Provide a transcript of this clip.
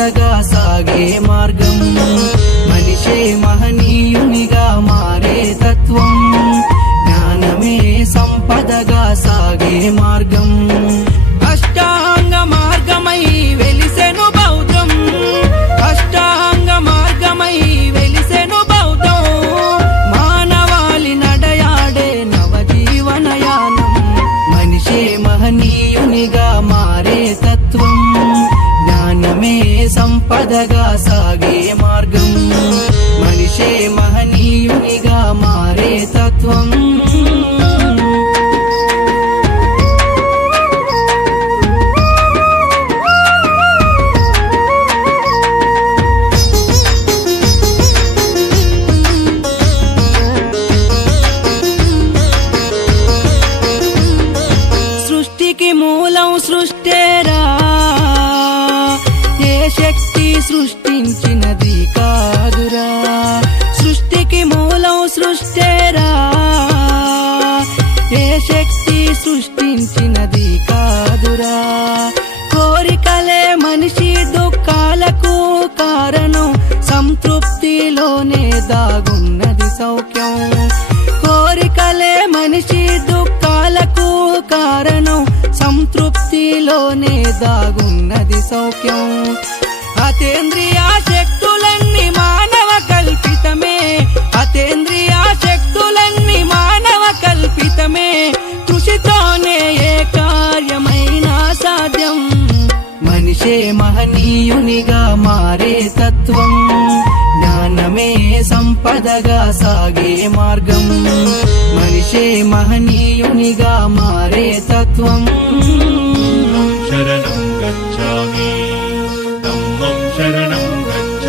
సంపదగా సాగే మార్గం మనిషే మహనీయునిగా మారే తత్వం జ్ఞానమే సంపదగా సాగే మార్గం అష్టాంగ మార్గమై వెలిసెను బౌద్ధం అష్టాంగ మార్గమై వెలిసెను బౌద్ధం మానవాళి నడయాడే నవజీవనయానం మనిషే మహనీయునిగా మారే తత్వం జ్ఞానమే సంపదగా సాగే మార్గం మనిషే మహనీయునిగా మారే తత్వం సృష్టికి మూలం సృష్టేరా ఏ శక్తి సృష్టించినది కాదురా సృష్టికి మూలం సృష్టేరా ఏ శక్తి సృష్టించినది కాదురా కోరికలే మనిషి దుఃఖాలకు కారణం సంతృప్తిలోనే దాగున్నది సౌఖ్యం కోరికలే మనిషి దుఃఖాలకు కారణం సంతృప్తిలోనే దాగున్నది సౌఖ్యం అతేంద్రియ శక్తులన్నీ మానవ కల్పితమే అతేంద్రియ శక్తులన్నీ మానవ కల్పితమే కృషితోనే ఏ కార్యమైనా సాధ్యం మనిషే మహనీయునిగా మారే తత్వం జ్ఞానమే సంపదగా సాగే మార్గం మనిషే మహనీయునిగా మారే తత్వం